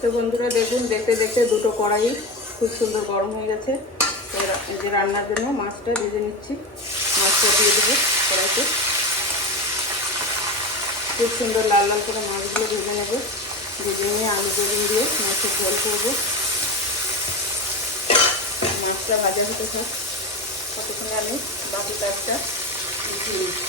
তো বন্ধুরা দেখুন, দেখতে দেখতে দুটো কড়াই খুব সুন্দর গরম হয়ে গেছে। তো এই যে রান্নার জন্য মাছটা ভেজে নিচ্ছি। মাছটা দিয়ে দেবো কড়াইতে। খুব সুন্দর লাল লাল করে মাছগুলো ভেজে নেব। ভেজে নিয়ে আলু বেগুন দিয়ে মাছের ঝোল করবো। মাছটা ভাজা হতে থাক, ততক্ষণে আমি বাকি কাজটা দিয়ে দিচ্ছি।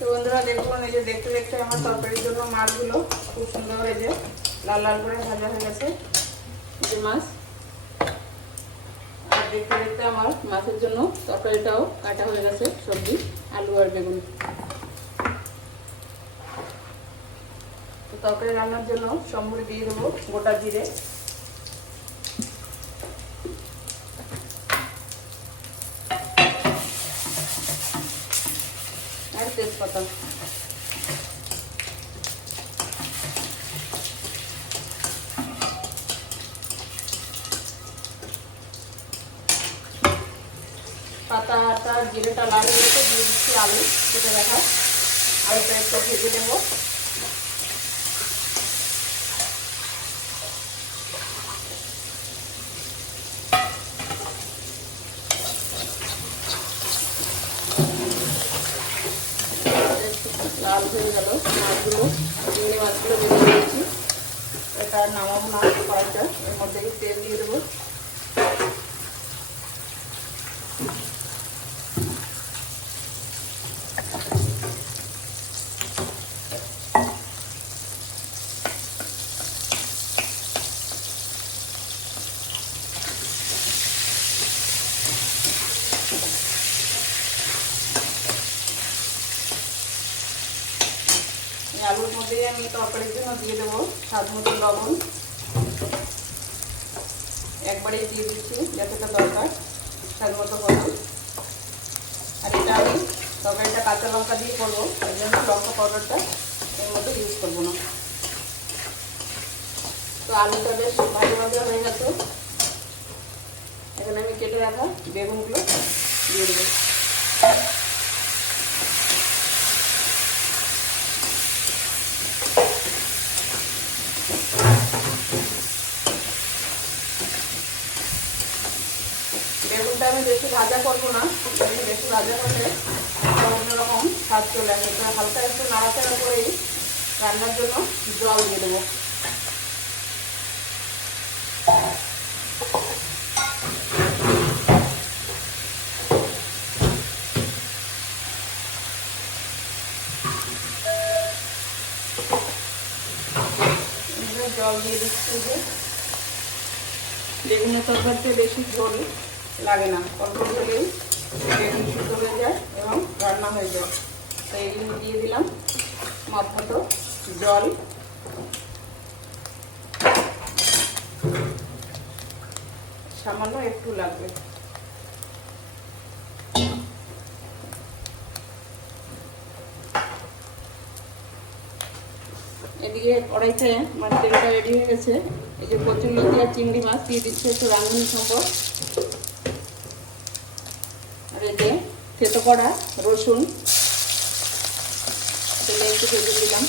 তো বন্ধুরা দেখুন, এই যে দেখতে দেখতে আমার তরকারির জন্য মাছগুলো খুব সুন্দর এই যে লাল লাল করে ভাজা হয়ে গেছে। এই যে মাছ, আর দেখতে দেখতে আমার মাছের জন্য তরকারিটাও কাটা হয়ে গেছে। সবজি আলু আর বেগুন। তো তরকারি রান্নার জন্য সম্বর দিয়ে দেবো গোটা জিরে, আর তেজপাতা। পাতাটা জিরেটা লাল হয়ে গেছে, দিয়ে দিচ্ছি আলু কেটে রাখা। আলুটা একটু ভেজে নেব। লাল হয়ে গেল মাছগুলো, চিংড়ি মাছগুলো ভেজে দিয়েছি। এটা নামাবো না কড়াইটা, এর মধ্যে তেল দিয়ে দেবো। আলুর মধ্যে আমি তরকারির জন্য দিয়ে দেবো স্বাদ মতো লবণ। একবারেই দিয়ে দিচ্ছি যতটা দরকার, স্বাদ মতো হলুদ। আর এটা আমি তরকারিটা কাঁচা লঙ্কা দিয়ে করবো, ওই জন্য লঙ্কা পাউডারটা এর মধ্যে ইউজ করবো না। তো আলুটা বেশ ভাজা ভাজা হয়ে গেছে। এখানে আমি কেটে রাখা বেগুনগুলো দিয়ে দেবো। বেগুনটা আমি বেশি ভাজা করবো না, বেশি ভাজা করলে অন্যরকম স্বাদ চলে আসে। তো হালকা একটু নাড়াচাড়া করেই রান্নার জন্য জল দিয়ে দেবো। জল দিয়ে দিচ্ছি। যে বেগুনের তরকারিতে বেশি ঝোল লাগে না, অল্প ঝোলেই বেগুন সিদ্ধ হয়ে যায় এবং রান্না হয়ে যায়। তো এগুলো দিয়ে দিলাম মাপ মতো জল। সামান্য একটু লাগবে। এদিকে কড়াইতে আমার তেলটা রেডি হয়ে গেছে। এই যে কচুরলতি আর চিংড়ি মাছ দিয়ে দিচ্ছে একটু রাঁধুনি সম্ভব। আর এই যে থেতো করা রসুন তেলে একটু ভেজে দিলাম।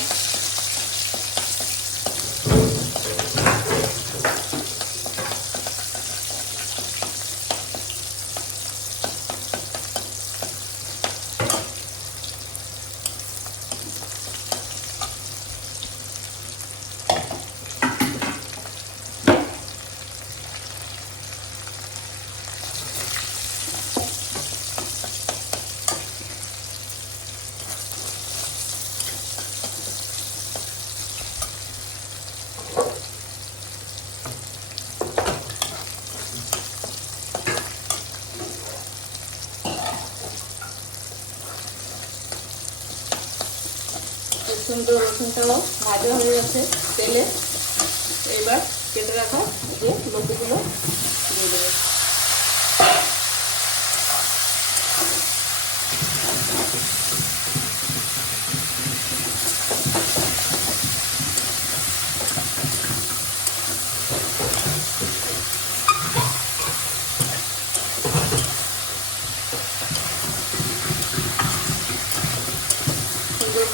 সুন্দর রসুনটাও ভাজা হয়ে গেছে তেলে। এবার কেটে রাখা যে লতিগুলো দিয়ে দেবো।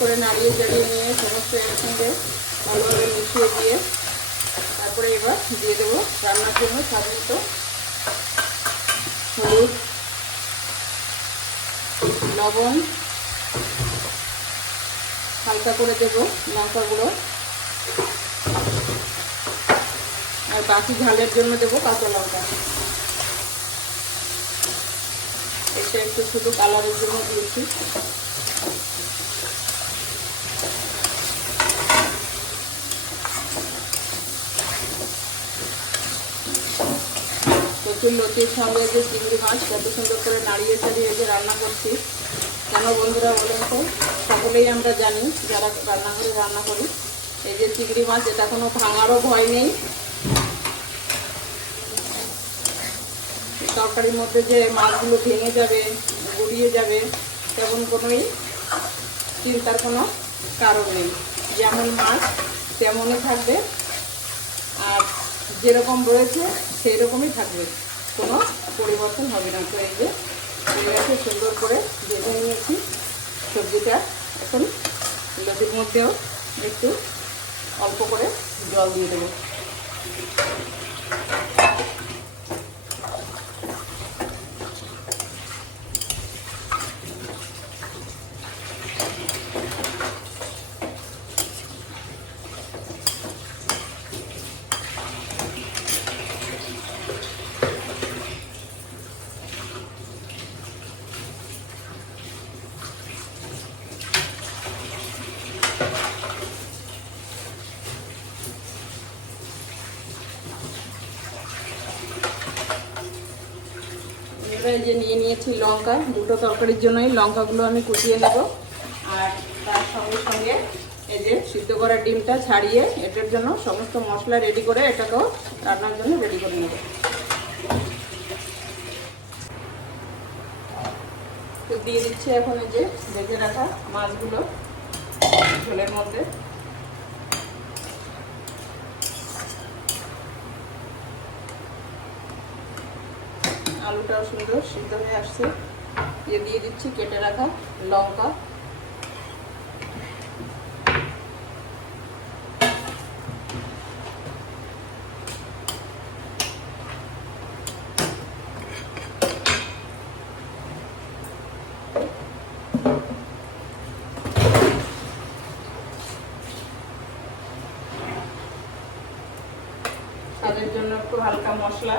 করে নাড়িয়ে চাড়িয়ে নিয়ে সমস্ত এর সঙ্গে ভালোভাবে মিশিয়ে দিয়ে তারপরে এবার দিয়ে দেবো রান্নার জন্য স্বাদ মতো হলুদ, লবণ, হালকা করে দেবো লঙ্কা গুঁড়ো, আর বাকি ঝালের জন্য দেবো কাঁচা লঙ্কা। এটা একটু শুধু কালারের জন্য দিয়েছি। কচুর লতির সঙ্গে যে চিংড়ি মাছ কত সুন্দর করে নাড়িয়ে চাড়িয়ে যে রান্না করছি, কেন বন্ধুরা বলেন তো, সকলেই আমরা জানি যারা রান্নাঘরে রান্না করি, এই যে চিংড়ি মাছ এটা কোনো ভাঙারও ভয় নেই। তরকারির মধ্যে যে মাছগুলো ভেঙে যাবে, গুড়িয়ে যাবে, তেমন কোনোই চিন্তার কোনো কারণ নেই। যেমন মাছ তেমনই থাকবে, আর যেরকম রয়েছে সেই রকমই থাকবে, কোনো পরিবর্তন হবে না। তো এই যে এটাকে সুন্দর করে ভেজে নিয়েছি সবজিটা। এখন লতির মধ্যেও একটু অল্প করে জল দিয়ে দেবো। এই যে নিয়ে নিয়েছি লঙ্কা, দুটো তরকারির জন্যই লঙ্কাগুলো আমি কুচিয়ে নেব। আর তার সঙ্গে সঙ্গে এই যে সিদ্ধ করা ডিমটা ছাড়িয়ে এটার জন্য সমস্ত মশলা রেডি করে এটাকেও রান্নার জন্য রেডি করে নেব। তো দিয়ে দিচ্ছি এখন এই যে ভেজে রাখা মাছগুলো ঝোলের মধ্যে। আলুটাও সুন্দর সিদ্ধ হয়ে আসছে। দিয়ে দিচ্ছি কেটে রাখা লঙ্কা, স্বাদের জন্য একটু হালকা মশলা,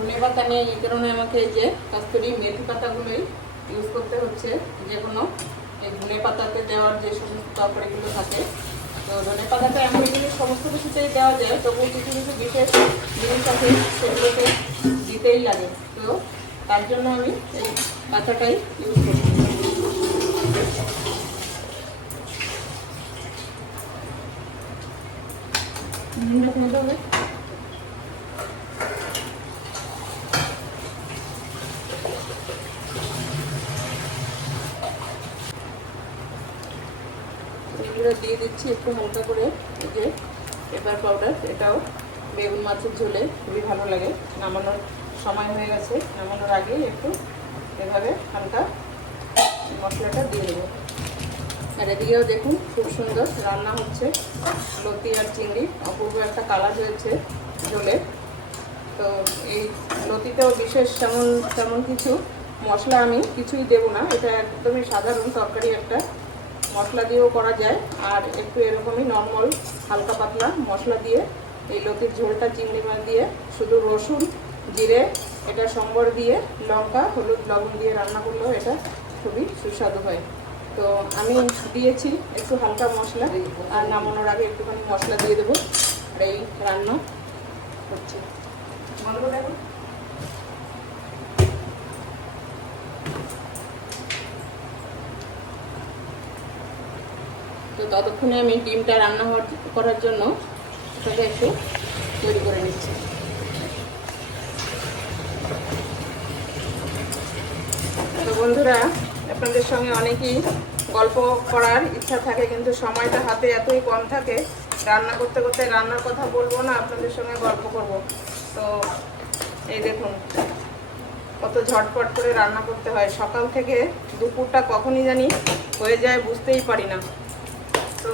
ধনে পাতা নেই এই কারণে আমাকে এই যে কস্তুরি মেথি পাতাগুলোই ইউজ করতে হচ্ছে। যে কোনো এই ধনে পাতাতে দেওয়ার যে সমস্ত তরকারিগুলো থাকে, তো ধনে পাতাটা এমন জিনিস সমস্ত কিছুতেই দেওয়া যায়, তবুও কিছু কিছু বিশেষ জিনিস আছে সেগুলোকে দিতেই লাগে। তো তার জন্য আমি এই পাতাটাই ইউজ করি। দিয়ে দিচ্ছি একটু হালকা করে এই যে পেপার পাউডার, এটাও বেগুন মাছের ঝোলে খুবই ভালো লাগে। নামানোর সময় হয়ে গেছে, নামানোর আগেই একটু এভাবে হালকা মশলাটা দিয়ে দেবো। আর এদিকেও দেখুন খুব সুন্দর রান্না হচ্ছে, লতি আর চিংড়ি অপূর্ব একটা কালার হয়েছে ঝোলে। তো এই লতিতেও বিশেষ তেমন কিছু মশলা আমি কিছুই দেবো না, এটা একদমই সাধারণ তরকারি একটা, মশলা দিয়েও করা যায়। আর একটু এরকমই নর্মাল হালকা পাতলা মশলা দিয়ে এই লতির ঝোলটা চিংড়ি মাছ দিয়ে শুধু রসুন, জিরে, এটা সম্বর দিয়ে লঙ্কা, হলুদ, লবণ দিয়ে রান্না করলেও এটা খুবই সুস্বাদু হয়। তো আমি দিয়েছি একটু হালকা মশলা, আর নামানোর আগে একটুখানি মশলা দিয়ে দেবো। আর এই রান্না হচ্ছে দেখো। তো ততক্ষণে আমি ডিমটা রান্না করার জন্য সেটাকে একটু তৈরি করে নিচ্ছি। তো বন্ধুরা, আপনাদের সঙ্গে অনেকেই গল্প করার ইচ্ছা থাকে, কিন্তু সময়টা হাতে এতই কম থাকে, রান্না করতে করতে রান্নার কথা বলবো না, আপনাদের সঙ্গে গল্প করব। তো এই দেখুন কত ঝটপট করে রান্না করতে হয়। সকাল থেকে দুপুরটা কখনই জানি হয়ে যায় বুঝতেই পারি না। তো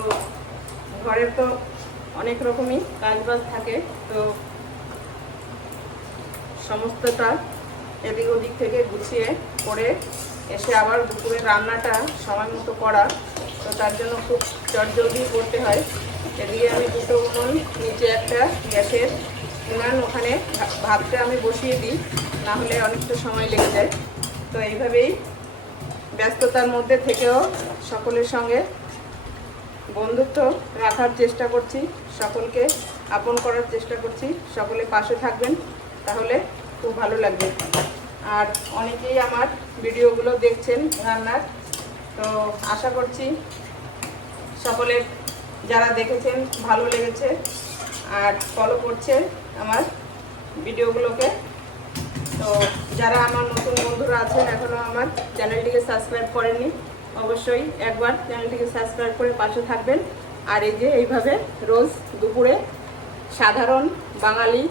ঘরের তো অনেক রকমই কাজবাজ থাকে, তো সমস্তটা এদিক ওদিক থেকে গুছিয়ে করে এসে আবার দুপুরে রান্নাটা সময় মতো করা, তো তার জন্য খুব চটজলদি করতে হয়। এদিকে আমি দুটো উনুন, নিচে একটা গ্যাসের উনান, ওখানে ভাতটা আমি বসিয়ে দিই, না হলে অনেকটা সময় লেগে যায়। তো এইভাবেই ব্যস্ততার মধ্যে থেকেও সকলের সঙ্গে বন্ধুত্ব রাখার চেষ্টা করছি, সকলকে আপন করার চেষ্টা করছি। সকলে পাশে থাকবেন, তাহলে খুব ভালো লাগবে। আর অনেকেই আমার ভিডিওগুলো দেখছেন রান্নার, তো আশা করছি সকলের যারা দেখেছেন ভালো লেগেছে আর ফলো করছে আমার ভিডিওগুলোকে। তো যারা আমার নতুন বন্ধুরা আছেন এখনও আমার চ্যানেলটিকে সাবস্ক্রাইব করেননি, অবশ্যই একবার চ্যানেলটিকে সাবস্ক্রাইব করে পাশে থাকবেন। আর এই যে এইভাবে রোজ দুপুরে সাধারণ বাঙালি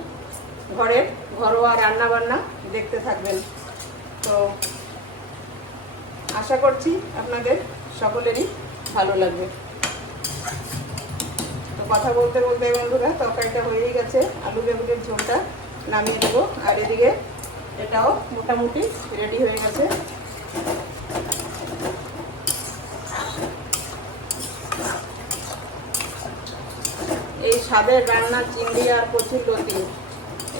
ঘরের ঘরোয়া রান্নাবান্না দেখতে থাকবেন। তো আশা করছি আপনাদের সকলেরই ভালো লাগবে। তো কথা বলতে বলতে বন্ধুরা তরকারিটা হয়েই গেছে, আলু বেগুনের ঝোলটা নামিয়ে দেবো। আর এদিকে এটাও মোটামুটি রেডি হয়ে গেছে। এই স্বাদের রান্না চিংড়ি আর কচুরলতি,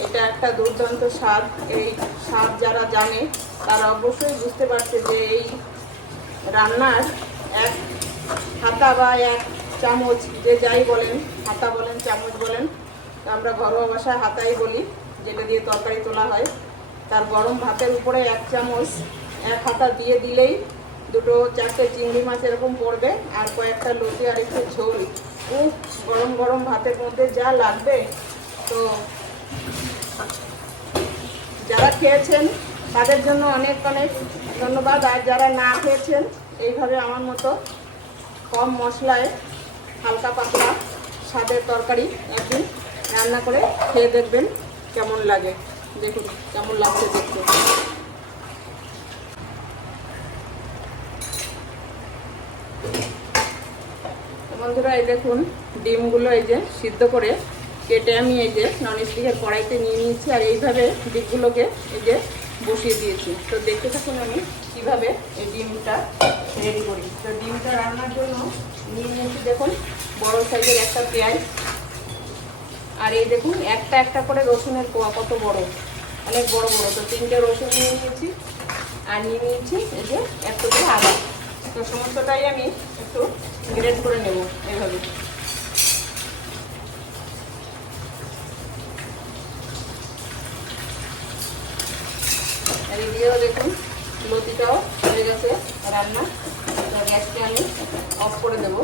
এটা একটা দুর্দান্ত স্বাদ। এই স্বাদ যারা জানে তারা অবশ্যই বুঝতে পারছে যে এই রান্নার এক হাতা বা এক চামচ, যে যাই বলেন, হাতা বলেন চামচ বলেন, আমরা ঘরোয়া ভাষায় হাতাই বলি, যেটা দিয়ে তরকারি তোলা হয়, তার গরম ভাতের উপরে এক চামচ, এক হাতা দিয়ে দিলেই দুটো চারটে চিংড়ি মাছ এরকম পড়বে, আর কয়েকটা লতি আর একটু ঝোল, খুব গরম গরম ভাতের মধ্যে যা লাগবে। তো যারা খেয়েছেন তাদের জন্য অনেক অনেক ধন্যবাদ। আর যারা না খেয়েছেন, এইভাবে আমার মতো কম মশলায় হালকা পাতলা স্বাদের তরকারি একদিন রান্না করে খেয়ে দেখবেন কেমন লাগে। দেখুন কেমন লাগছে দেখতে। বন্ধুরা, এই দেখুন ডিমগুলো এই যে সিদ্ধ করে কেটে আমি এই যে ননস্টিকের কড়াইতে নিয়ে নিয়েছি, আর এইভাবে ডিমগুলোকে এই যে বসিয়ে দিয়েছি। তো দেখতে থাকুন আমি কীভাবে এই ডিমটা রেডি করি। তো ডিমটা রান্নার জন্য নিয়ে নিয়েছি দেখুন বড় সাইজের একটা পেঁয়াজ, আর এই দেখুন একটা একটা করে রসুনের কোয়া, কত বড়, অনেক বড় বড়। তো 3টে রসুন নিয়ে নিয়েছি, আর নিয়ে নিয়েছি এই যে একটু করে আদা। তো সমস্তটাই আমি একটু গ্রেড করে নেব এইভাবে। আর এদিকেও দেখুন লতিটাও হয়ে গেছে রান্না। তো গ্যাসটা আমি অফ করে দেবো।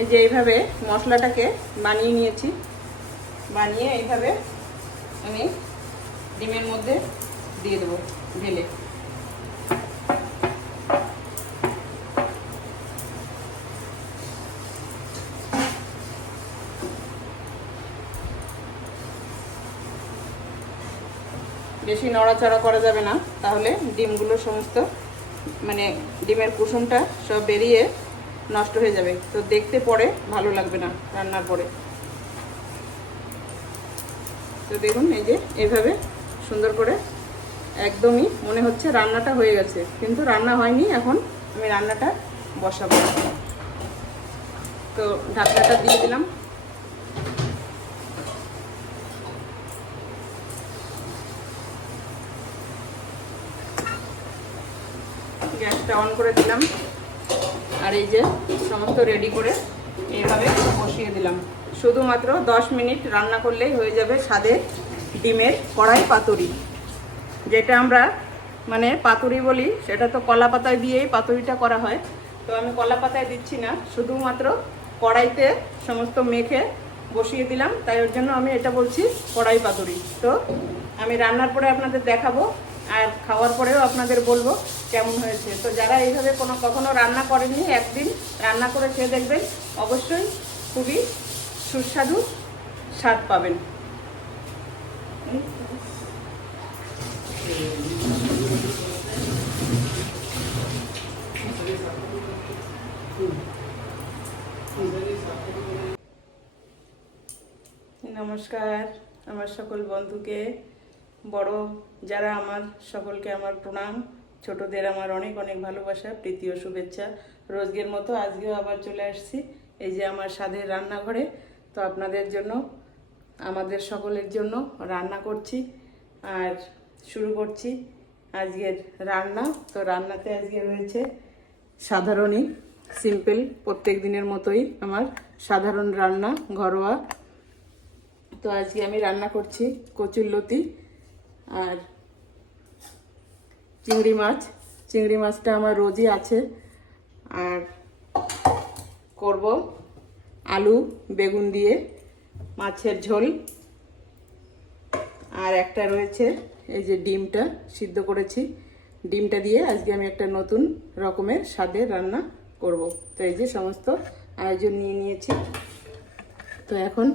এই যে এইভাবে মশলাটাকে বানিয়ে নিয়েছি, বানিয়ে এইভাবে আমি ডিমের মধ্যে দিয়ে দেবো ঢেলে। বেশি নড়াচড়া করা যাবে না, তাহলে ডিমগুলো সমস্ত মানে ডিমের কুসুমটা সব বেরিয়ে নষ্ট হয়ে যাবে, তো দেখতে পরে ভালো লাগবে না রান্নার পরে। তো দেখুন এই যে এইভাবে সুন্দর করে একদমই মনে হচ্ছে রান্নাটা হয়ে গেছে, কিন্তু রান্না হয়নি। এখন আমি রান্নাটা বসাবো। তো ঢাকনাটা দিয়ে দিলাম। গ্যাসটা অন করে দিলাম, আর এই যে সমস্ত রেডি করে এইভাবে বসিয়ে দিলাম। শুধুমাত্র 10 মিনিট রান্না করলেই হয়ে যাবে স্বাদের ডিমের কড়াই পাতুরি। যেটা আমরা মানে পাতুরি বলি, সেটা তো কলা পাতায় দিয়েই পাতুরিটা করা হয়। তো আমি কলা পাতায় দিচ্ছি না, শুধুমাত্র কড়াইতে সমস্ত মেখে বসিয়ে দিলাম, তাই ওর জন্য আমি এটা বলছি কড়াই পাতুরি। তো আমি রান্নার পরে আপনাদের দেখাবো, আর খাওয়ার পরেও আপনাদের বলবো কেমন হয়েছে। তো যারা এইভাবে কখনো রান্না করেননি, একদিন রান্না করে খেয়ে দেখবেন, অবশ্যই খুবই সুস্বাদু স্বাদ পাবেন। নমস্কার আমার সকল বন্ধুকে, বড় যারা আমার সকলকে আমার প্রণাম, ছোটদের আমার অনেক অনেক ভালোবাসা, প্রীতি ও শুভেচ্ছা। রোজকের মতো আজকেও আবার চলে আসছি এই যে আমার স্বাদের রান্নাঘরে। তো আপনাদের জন্য, আমাদের সকলের জন্য রান্না করছি, আর শুরু করছি আজকের রান্না। তো রান্নাতে আজকে রয়েছে সাধারণই সিম্পল, প্রত্যেক দিনের মতোই আমার সাধারণ রান্না, ঘরোয়া। তো আজকে আমি রান্না করছি কচুরলতি আর চিংড়ি মাছ। চিংড়ি মাছটা আমার রোজই আছে। আর করব আলু বেগুন দিয়ে মাছের ঝোল, আর একটা রয়েছে এই যে ডিমটা সিদ্ধ করেছি, ডিমটা দিয়ে আজকে আমি একটা নতুন রকমের স্বাদের রান্না করব। তো এই যে সমস্ত আয়োজন নিয়ে নিয়েছি। তো এখন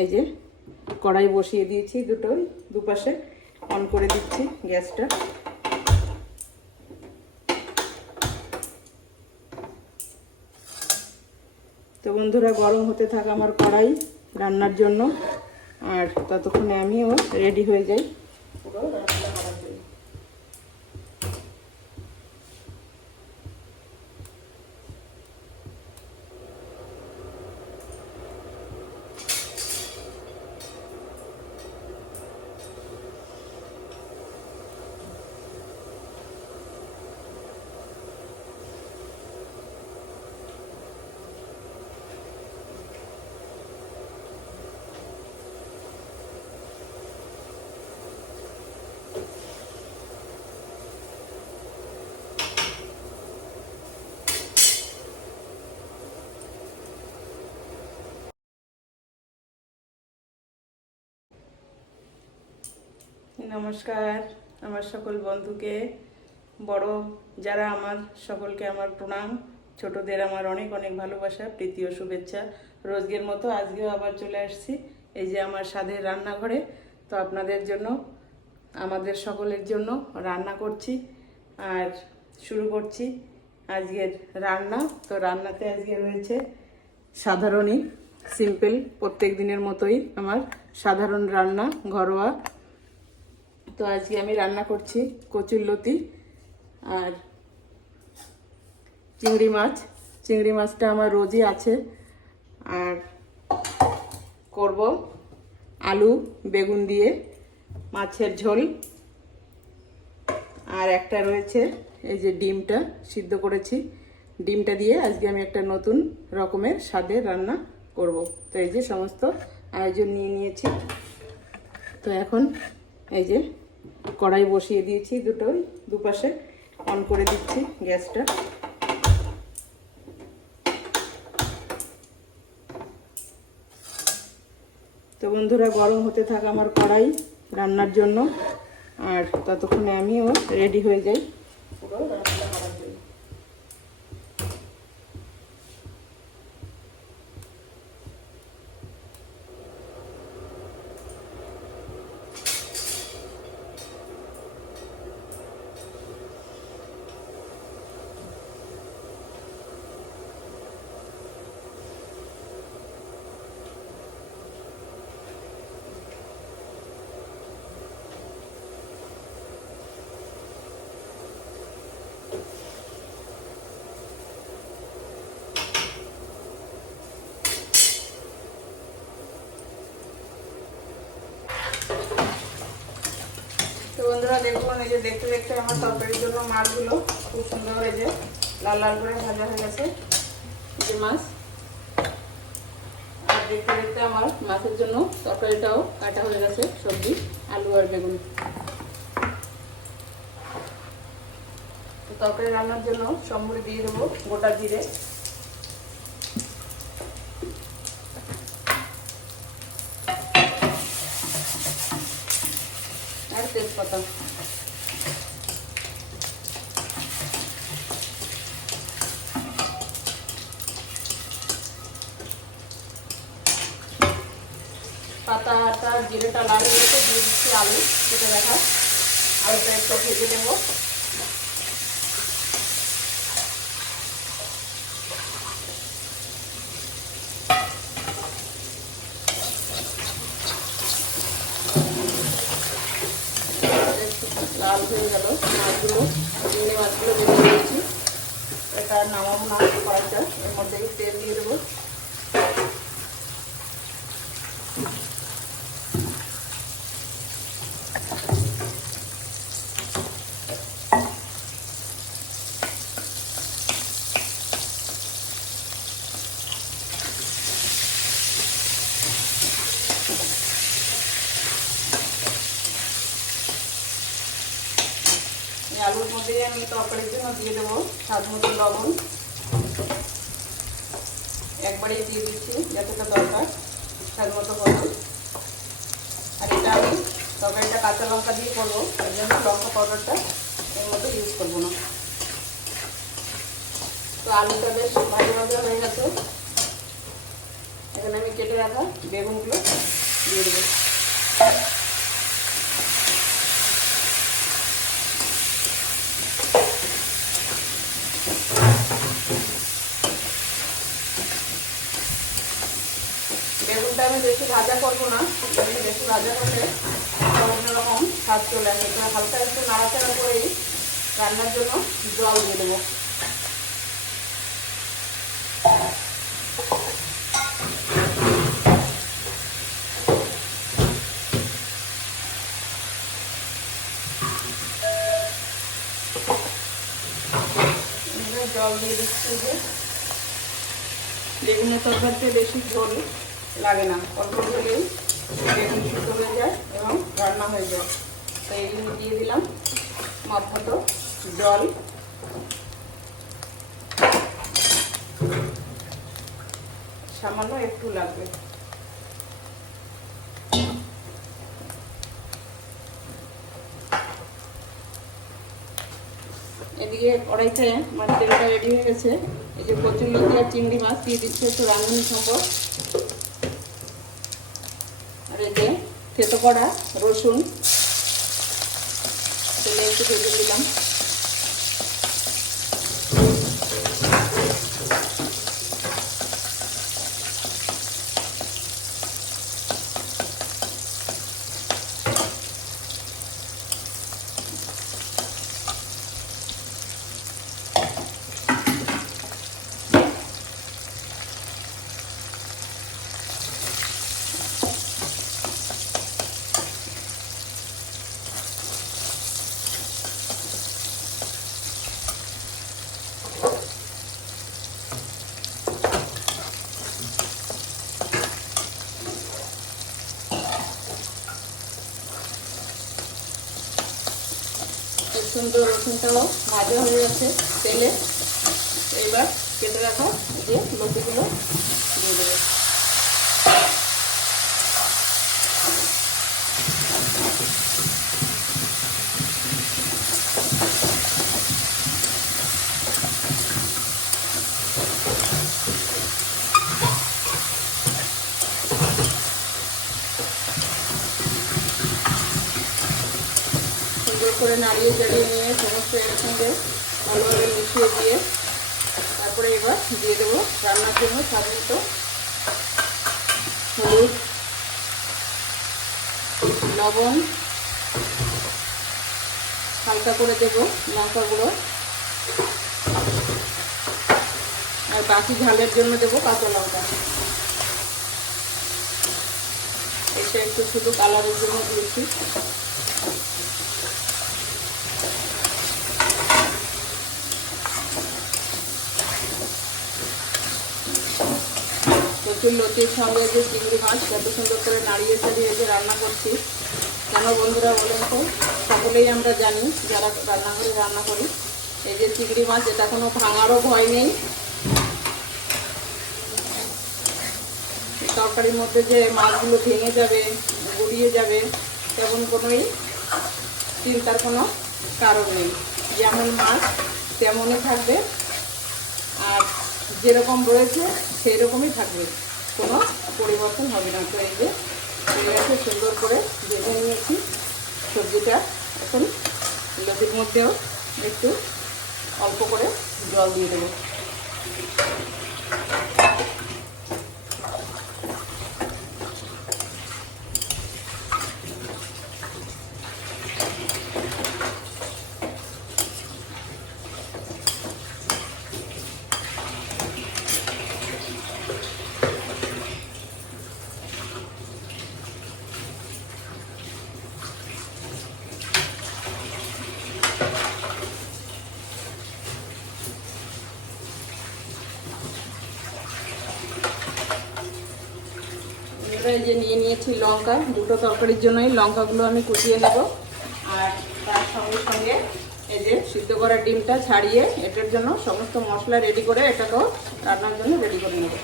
এই যে কড়াই বসিয়ে দিয়েছি, দুপাশে অন করে দিচ্ছি গ্যাসটা। তো বন্ধুরা, গরম হতে থাকা আমার কড়াই রান্নার জন্য, আর ততক্ষণে আমিও রেডি হয়ে যাই পুরো রান্না করার জন্য। নমস্কার আমার সকল বন্ধুকে, বড় যারা আমার সকলকে আমার প্রণাম, ছোটদের আমার অনেক অনেক ভালোবাসা, প্রীতি ও শুভেচ্ছা। রোজকের মতো আজকেও আবার চলে আসছি এই যে আমার স্বাদের রান্নাঘরে। তো আপনাদের জন্য, আমাদের সকলের জন্য রান্না করছি, আর শুরু করছি আজকের রান্না। তো রান্নাতে আজকে রয়েছে সাধারণই সিম্পল, প্রত্যেক দিনের মতোই আমার সাধারণ রান্না, ঘরোয়া। তো আজকে আমি রান্না করছি কচুরলতি আর চিংড়ি মাছ। চিংড়ি মাছটা আমার রোজই আছে। আর করব আলু বেগুন দিয়ে মাছের ঝোল, আর একটা রয়েছে এই যে ডিমটা সিদ্ধ করেছি, ডিমটা দিয়ে আজকে আমি একটা নতুন রকমের স্বাদের রান্না করব। তো এই যে সমস্ত আয়োজন নিয়ে নিয়েছি। তো এখন এই যে কড়াই বসিয়ে দিয়েছি, দুপাশে অন করে দিচ্ছি গ্যাসটা। তো বন্ধুরা, গরম হতে থাকা আমার কড়াই রান্নার জন্য, আর ততক্ষণে আমিও রেডি হয়ে যাই পুরো রান্না করার জন্য। দেখুন এই যে দেখতে দেখতে আমার তরকারির জন্য মাছগুলো খুব সুন্দর এই যে লাল লাল করে ভাজা হয়ে গেছে যে মাছ। আর দেখতে দেখতে আমার মাছের জন্য তরকারিটাও কাটা হয়ে গেছে, সবজি আলু আর বেগুন। তরকারি রান্নার জন্য সম্বরে দিয়ে দেবো গোটা জিরে, আর তেজপাতা। পাতাটা জিরেটা লাল হয়ে গেছে, দিয়ে দিচ্ছি আলু কেটে রাখা। আলুটা একটু ভেজে নেবো। লাল হয়ে গেল মাছগুলো, চিংড়ি মাছগুলো ভেজে দিয়েছি। এটা নামাবো না কড়াইটা, এর মধ্যে তেল দিয়ে দেবো। আলুর মধ্যে আমি তরকারির জন্য দিয়ে দেবো স্বাদ মতো লবণ, একবারেই দিয়ে দিচ্ছি যতটা দরকার স্বাদ মতো হলুদ। আর এটা আমি তরকারিটা কাঁচা লঙ্কা দিয়ে করবো, এর জন্য লঙ্কা পাউডারটা এর মধ্যে ইউজ করবো না। তো আলুটা বেশ ভাজা ভাজা হয়ে গেছে, এখানে আমি কেটে রাখা বেগুনগুলো দিয়ে দেবো। বেগুনটা আমি বেশি ভাজা করবো না, বেশি ভাজা করলে অন্যরকম স্বাদ চলে আসে। তো হালকা একটু নাড়াচাড়া করেই রান্নার জন্য জল দিয়ে দেবো। জল দিয়ে দিচ্ছি যে বেগুনের তরকারিতে বেশি ঝোল লাগে না, অল্প ঝোলেই বেগুন সিদ্ধ হয়ে যায় এবং রান্না হয়ে যায়। তো এগুলো দিয়ে দিলাম মাপ মতো জল। সামান্য একটু লাগবে। এদিকে কড়াইতে আমার তেলটা রেডি হয়ে গেছে। এই যে কচুরলতি আর চিংড়ি মাছ দিয়ে দিচ্ছে একটু রাঁধুনি সম্বর। আর এই যে থেতো করা রসুন তেলে একটু ভেজে দিলাম। সুন্দর রসুনটাও ভাজা হয়ে গেছে তেলে। এবার কেটে রাখা যে লতিগুলো দিয়ে দেবো। সুন্দর করে নাড়িয়ে চাড়িয়ে নিয়ে সমস্ত এর সঙ্গে ভালোভাবে মিশিয়ে দিয়ে তারপরে এবার দিয়ে দেবো রান্নার জন্য স্বাদ মতো হলুদ, লবণ, হালকা করে দেবো লঙ্কা গুঁড়ো, আর বাকি ঝালের জন্য দেবো কাঁচা লঙ্কা। এটা একটু শুধু কালারের জন্য দিয়েছি। প্রচুর লতির সঙ্গে যে চিংড়ি মাছ কত সুন্দর করে নাড়িয়ে চাড়িয়ে যে রান্না করছি। কেন বন্ধুরা বলেন তো, সকলেই আমরা জানি যারা রান্নাঘরে রান্না করি, এই যে চিংড়ি মাছ এটা কোনো ভাঙারও ভয় নেই। তরকারির মধ্যে যে মাছগুলো ভেঙে যাবে, গড়িয়ে যাবে, তেমন কোনোই চিন্তার কোনো কারণ নেই। যেমন মাছ তেমনই থাকবে, আর যেরকম রয়েছে সেই রকমই থাকবে, কোনো পরিবর্তন হবে না। তো এই যে তেলটাকে সুন্দর করে ভেজে নিয়েছি সবজিটা। এখন লতির মধ্যেও একটু অল্প করে জল দিয়ে দেবো। এই যে নিয়ে নিয়েছি লঙ্কা, দুটো তরকারির জন্যই লঙ্কাগুলো আমি কুচিয়ে নেব। আর তার সঙ্গে সঙ্গে এই যে সিদ্ধ করা ডিমটা ছাড়িয়ে এটার জন্য সমস্ত মশলা রেডি করে এটাকেও রান্নার জন্য রেডি করে নেব।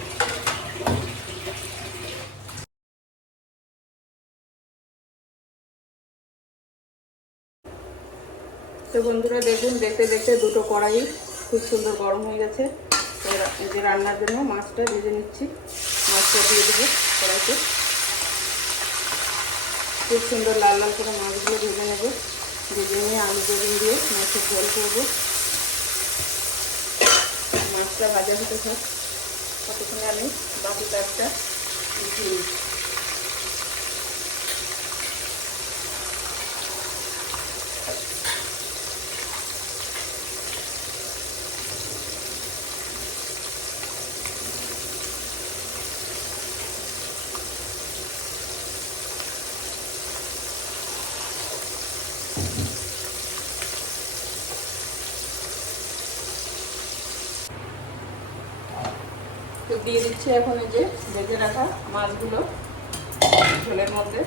তো বন্ধুরা দেখুন, দেখতে দেখতে দুটো কড়াই খুব সুন্দর গরম হয়ে গেছে। তো এই যে রান্নার জন্য মাছটা ভেজে নিচ্ছি। মাছটা দিয়ে দেবো কড়াইতে। খুব সুন্দর লাল লাল করে মাছগুলো ভেজে নেব। ভেজে নিয়ে আলু বেগুন দিয়ে মাছের ঝোল করবো। মাছটা ভাজা হতে থাক, ততক্ষণে আমি বাকি কাজটা দিয়ে তো দিয়ে দিচ্ছি এখন এই যে ভেজে রাখা মাছগুলো ঝোলের মধ্যে।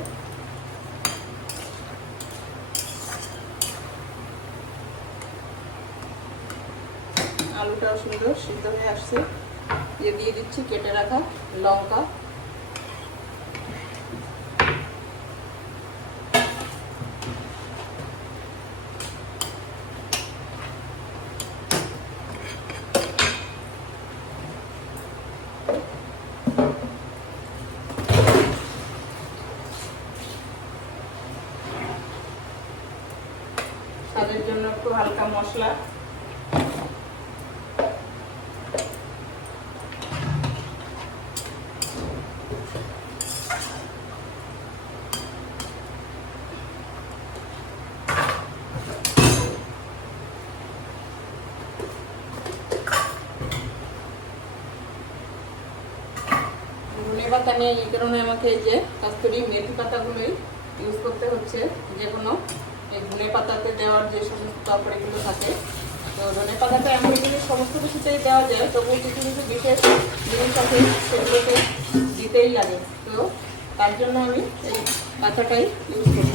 আলুটাও সুন্দর সিদ্ধ হয়ে আসছে। দিয়ে দিচ্ছি কেটে রাখা লঙ্কা, স্বাদের জন্য একটু হালকা মশলা, ধনে পাতা নেই, এই কারণে আমাকে এই যে কস্তুরি মেথি পাতাগুলোই ইউজ করতে হচ্ছে। যে কোনো এই ধনে পাতাতে দেওয়ার যে সমস্ত তরকারিগুলো থাকে, তো ধনে পাতাটা এমন জিনিস সমস্ত কিছুতেই দেওয়া যায়, তবুও কিছু কিছু বিশেষ জিনিস আছে সেগুলোকে দিতেই লাগে। তো তার জন্য আমি এই পাতাটাই ইউজ করি।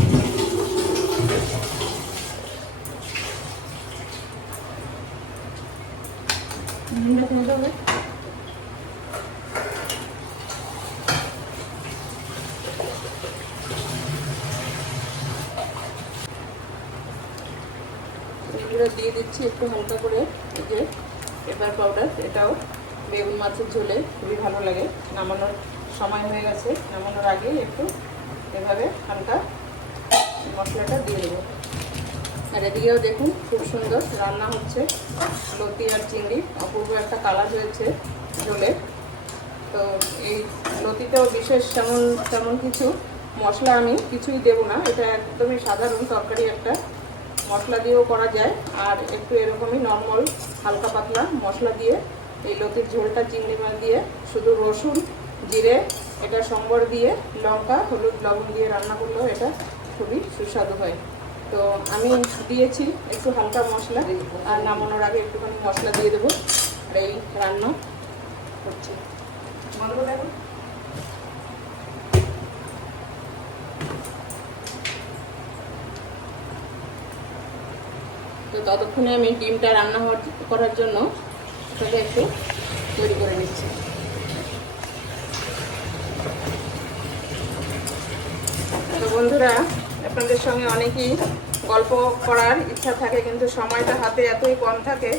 দিয়ে দিচ্ছি একটু হালকা করে এই যে পেপার পাউডার। এটাও বেগুন মাছের ঝোলে খুবই ভালো লাগে। নামানোর সময় হয়ে গেছে, নামানোর আগে একটু এভাবে হালকা মশলাটা দিয়ে দেবো। আর এদিকেও দেখুন খুব সুন্দর রান্না হচ্ছে, লতি আর চিংড়ি অপূর্ব একটা কালার হয়েছে ঝোলে। তো এই লতিতেও বিশেষ তেমন কিছু মশলা আমি কিছুই দেবো না, এটা একদমই সাধারণ তরকারি একটা। মশলা দিয়েও করা যায়, আর একটু এরকমই নর্মাল হালকা পাতলা মশলা দিয়ে এই লতির ঝোলটা চিংড়ি মাছ দিয়ে শুধু রসুন জিরে এটা সম্বর দিয়ে লঙ্কা হলুদ লবণ দিয়ে রান্না করলেও এটা খুবই সুস্বাদু হয়। তো আমি দিয়েছি একটু হালকা মশলা, আর নামানোর আগে একটুখানি মশলা দিয়ে দেবো। আর এই রান্না হচ্ছে। বন্ধ দেখো। তো ততক্ষণে আমি ডিমটা রান্না করার জন্য সেটাকে একটু তৈরি করে নিচ্ছি। তো বন্ধুরা, আপনাদের সঙ্গে অনেকেই গল্প করার ইচ্ছা থাকে, কিন্তু সময়টা হাতে এতই কম থাকে,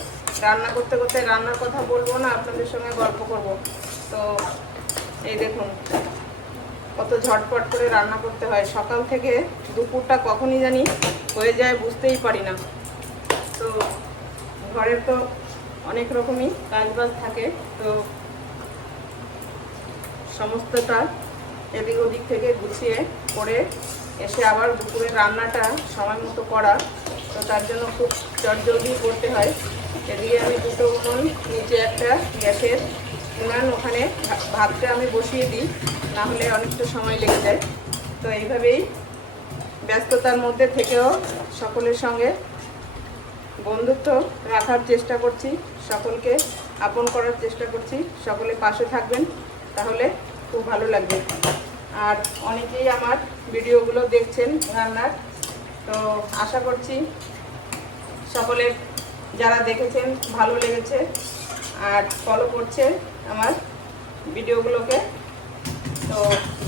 রান্না করতে করতে রান্নার কথা বলবো না, আপনাদের সঙ্গে গল্প করব। তো এই দেখুন কত ঝটপট করে রান্না করতে হয়। সকাল থেকে দুপুরটা কখনই জানি হয়ে যায় বুঝতেই পারি না। তো ঘরের তো অনেক রকমই কাজবাজ থাকে, তো সমস্তটা এদিক ওদিক থেকে গুছিয়ে করে এসে আবার দুপুরে রান্নাটা সময় মতো করা, তো তার জন্য খুব চটজলদি করতে হয়। এদিকে আমি দুটো উনুন, নিচে একটা গ্যাসের উনান, ওখানে ভাতটা আমি বসিয়ে দিই, না হলে অনেকটা সময় লেগে যায়। তো এইভাবেই ব্যস্ততার মধ্যে থেকেও সকলের সঙ্গে বন্ধুত্ব রাখার চেষ্টা করছি, সকলকে আপন করার চেষ্টা করছি। সকলে পাশে থাকবেন, তাহলে খুব ভালো লাগবে। আর অনেকেই আমার ভিডিওগুলো দেখছেন রান্নার, তো আশা করছি সকলের যারা দেখেছেন ভালো লেগেছে আর ফলো করছে আমার ভিডিওগুলোকে। তো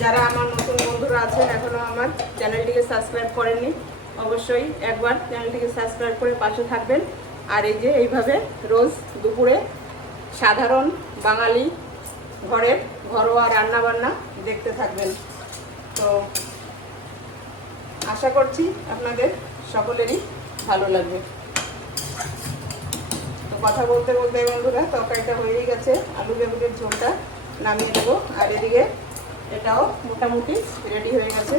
যারা আমার নতুন বন্ধুরা আছেন এখনও আমার চ্যানেলটিকে সাবস্ক্রাইব করেননি, অবশ্যই একবার চ্যানেলটিকে সাবস্ক্রাইব করে পাশে থাকবেন। আর এই যে এইভাবে রোজ দুপুরে সাধারণ বাঙালি ঘরের ঘরোয়া রান্নাবান্না দেখতে থাকবেন। তো আশা করছি আপনাদের সকলেরই ভালো লাগবে। তো কথা বলতে বলতে বন্ধুরা তরকারিটা হয়েই গেছে, আলু বেগুনের ঝোলটা নামিয়ে দেবো। আর এদিকে এটাও মোটামুটি রেডি হয়ে গেছে।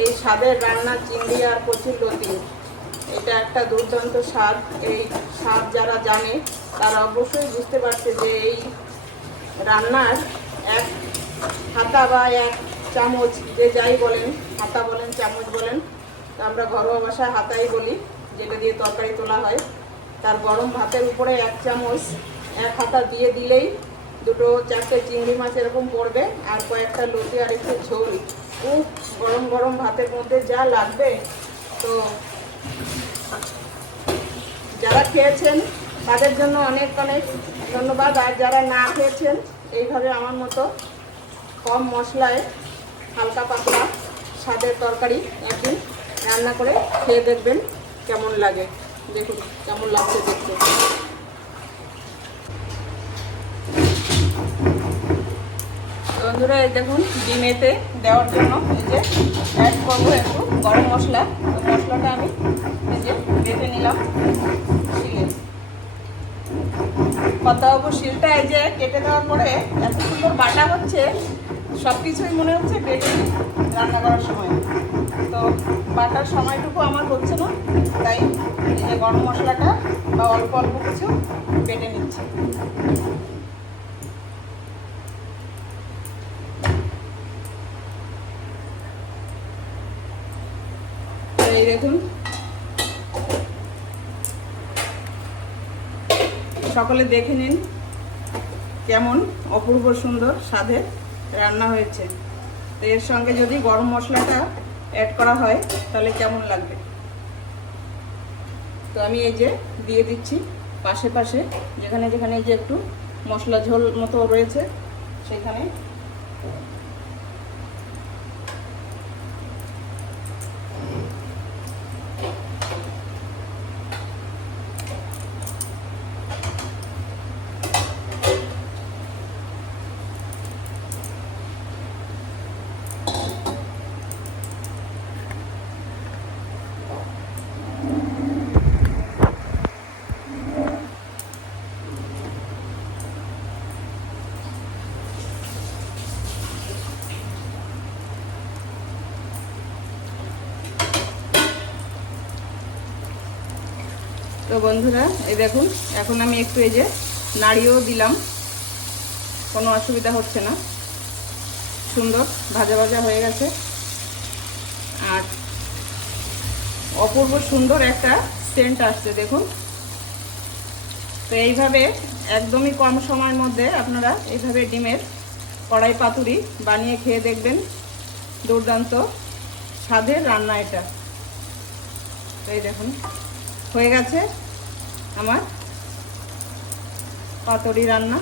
এই স্বাদের রান্না চিংড়ি আর কচুরলতি, এটা একটা দুর্দান্ত স্বাদ। এই স্বাদ যারা জানে তারা অবশ্যই বুঝতে পারছে যে এই রান্নার এক হাতা বা এক চামচ, যে যাই বলেন, হাতা বলেন চামচ বলেন, তো আমরা ঘরোয়া ভাষায় হাতাই বলি, যেটা দিয়ে তরকারি তোলা হয়, তার গরম ভাতের উপরে এক চামচ, এক হাতা দিয়ে দিলেই দুটো চারটে চিংড়ি মাছ এরকম পড়বে, আর কয়েকটা লতি আর একটু ঝোল, খুব গরম গরম ভাতের মধ্যে যা লাগবে। তো যারা খেয়েছেন তাদের জন্য অনেক অনেক ধন্যবাদ। আর যারা না খেয়েছেন, এইভাবে আমার মতো কম মশলায় হালকা পাতলা স্বাদের তরকারি একদিন রান্না করে খেয়ে দেখবেন কেমন লাগে। দেখুন কেমন লাগছে দেখতে। বন্ধুরা এই দেখুন ডিমেতে দেওয়ার জন্য এই যে অ্যাড করবো একটু গরম মশলা। তো মশলাটা আমি এই যে বেটে নিলাম শিলে। পাতাবাবু শিলটা এই যে কেটে দেওয়ার পরে এত সুন্দর বাটা হচ্ছে, সব কিছুই মনে হচ্ছে বেটে রান্না করার সময়। তো বাটার সময়টুকু আমার হচ্ছে না, তাই এই যে গরম মশলাটা বা অল্প অল্প কিছু বেটে নিচ্ছি। এই দেখুন সকলে দেখে নিন কেমন অপূর্ব সুন্দর স্বাদের রান্না হয়েছে। তো এর সঙ্গে যদি গরম মশলাটা অ্যাড করা হয় তাহলে কেমন লাগবে। তো আমি এই যে দিয়ে দিচ্ছি পাশে পাশে, যেখানে যেখানে এই যে একটু মশলা ঝোল মতো রয়েছে সেখানে। তো বন্ধুরা এই দেখুন এখন আমি একটু এই যে নাড়িয়েও দিলাম, কোনো অসুবিধা হচ্ছে না, সুন্দর ভাজা ভাজা হয়ে গেছে। আর অপূর্ব সুন্দর একটা সেন্ট আসছে দেখুন। তো এইভাবে একদমই কম সময়ের মধ্যে আপনারা এইভাবে ডিমের কড়াই পাতুরি বানিয়ে খেয়ে দেখবেন, দুর্দান্ত স্বাদের রান্না এটা। তো এই দেখুন হয়ে গেছে আমার পাতুরি রান্না।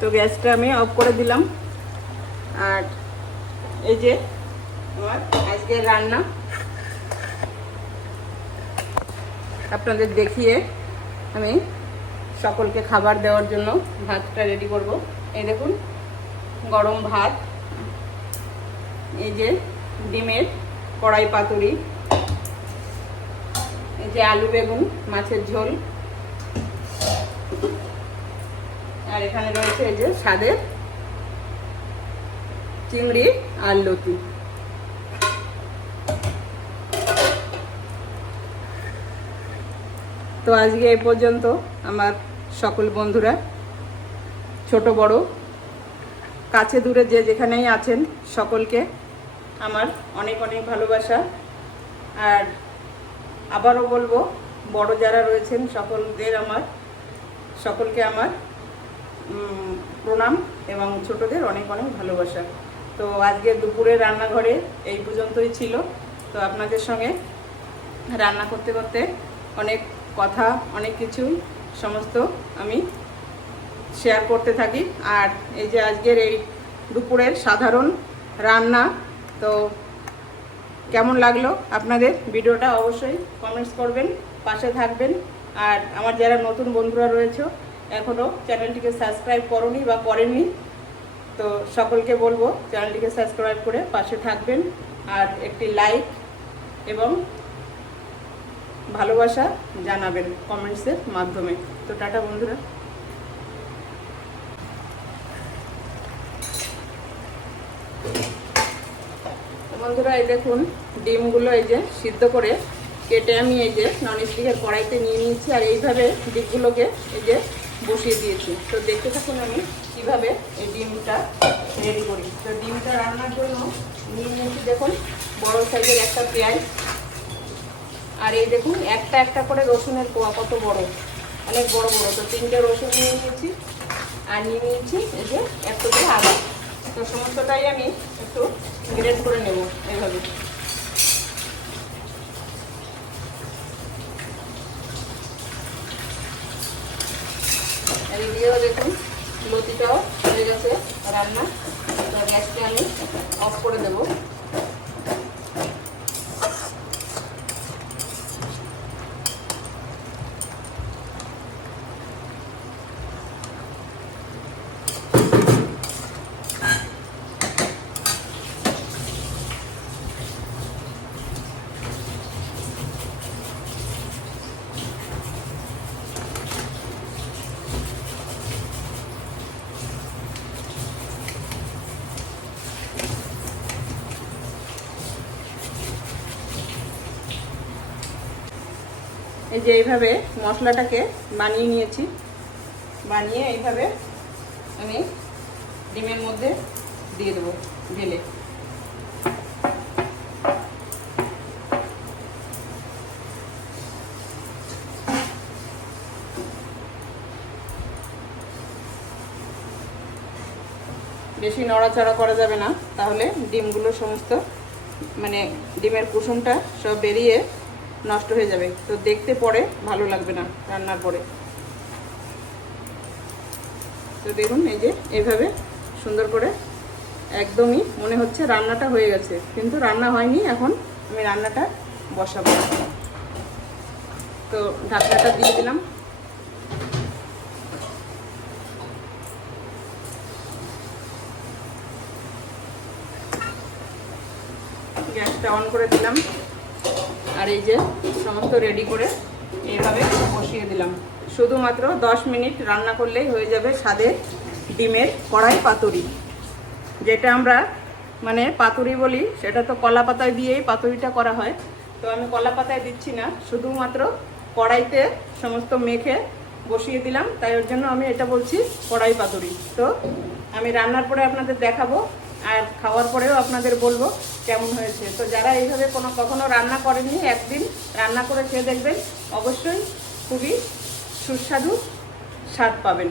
তো গ্যাসটা আমি অফ করে দিলাম। আর এই যে আমার আজকের রান্না আপনাদের দেখিয়ে আমি সকলকে খাবার দেওয়ার জন্য ভাতটা রেডি করব। এই দেখুন গরম ভাত, এই যে ডিমের কড়াই পাতুরি, এই যে আলু বেগুন মাছের ঝোল, আর এখানে রয়েছে এই যে স্বাদের চিংড়ি আর লতি। তো আজকে এই পর্যন্ত আমার সকল বন্ধুরা, ছোট বড় কাছে দূরে যে যেখানেই আছেন সকলকে আমার অনেক অনেক ভালোবাসা। আর আবারও বলবো, বড় যারা রয়েছেন সকলকে আমার প্রণাম এবং ছোটদের অনেক অনেক ভালোবাসা। তো আজকে দুপুরের রান্নাঘরে এই পর্যন্তই ছিল। তো আপনাদের সঙ্গে রান্না করতে করতে অনেক কথা, অনেক কিছুই সমস্ত আমি শেয়ার করতে থাকি। আর এই যে আজকের এই দুপুরের সাধারণ রান্না, তো কেমন লাগলো আপনাদের ভিডিওটা অবশ্যই কমেন্টস করবেন, পাশে থাকবেন। আর আমার যারা নতুন বন্ধুরা রয়েছে এখনও চ্যানেলটিকে সাবস্ক্রাইব করোনি বা করেননি, তো সকলকে বলবো চ্যানেলটিকে সাবস্ক্রাইব করে পাশে থাকবেন আর একটি লাইক এবং ভালোবাসা জানাবেন কমেন্টসের মাধ্যমে। তো টাটা বন্ধুরা। বন্ধুরা এই দেখুন ডিমগুলো এই যে সিদ্ধ করে কেটে আমি এই যে ননস্টিকের কড়াইতে নিয়ে নিয়েছি। আর এইভাবে ডিমগুলোকে এই যে বসিয়ে দিয়েছি। তো দেখতে থাকুন আমি কিভাবে এই ডিমটা রেডি করি। তো ডিমটা রান্নার জন্য নিয়ে নিয়েছি দেখুন বড় সাইজের একটা পেঁয়াজ, আর এই দেখুন একটা একটা করে রসুনের কোয়া, কত বড়, অনেক বড় বড়। তো 3টে রসুন নিয়ে নিয়েছি আর নিয়ে নিয়েছি এই যে একটু করে আদা। তো সমস্তটাই আমি একটু গ্রেড করে নেব এইভাবে। আর এদিকেও দেখুন লতিটাও হয়ে গেছে রান্না। তো গ্যাসটা আমি অফ করে দেবো। এই যে এইভাবে মশলাটাকে বানিয়ে নিয়েছি, বানিয়ে এইভাবে আমি ডিমের মধ্যে দিয়ে দেবো ঢেলে। বেশি নড়াচড়া করা যাবে না, তাহলে ডিমগুলো সমস্ত মানে ডিমের কুসুমটা সব বেরিয়ে নষ্ট হয়ে যাবে। তো দেখতে পরে ভালো লাগবে না রান্নার পরে। তো দেখুন এই যে এইভাবে সুন্দর করে একদমই মনে হচ্ছে রান্নাটা হয়ে গেছে, কিন্তু রান্না হয়নি। এখন আমি রান্নাটা বসাবো। তো ঢাকনাটা দিয়ে দিলাম। গ্যাসটা অন করে দিলাম। আর এই যে সমস্ত রেডি করে এইভাবে বসিয়ে দিলাম। শুধুমাত্র 10 মিনিট রান্না করলেই হয়ে যাবে স্বাদের ডিমের কড়াই পাতুরি। যেটা আমরা মানে পাতুরি বলি, সেটা তো কলা পাতায় দিয়েই পাতুরিটা করা হয়। তো আমি কলা পাতায় দিচ্ছি না, শুধুমাত্র কড়াইতে সমস্ত মেখে বসিয়ে দিলাম, তাই ওর জন্য আমি এটা বলছি কড়াই পাতুরি। তো আমি রান্নার পরে আপনাদের দেখাবো আর খাওয়ার পরেও আপনাদের বলবো কেমন হয়েছে। তো যারা এইভাবে কখনো রান্না করেননি, একদিন রান্না করে খেয়ে দেখবেন, অবশ্যই খুবই সুস্বাদু স্বাদ পাবেন।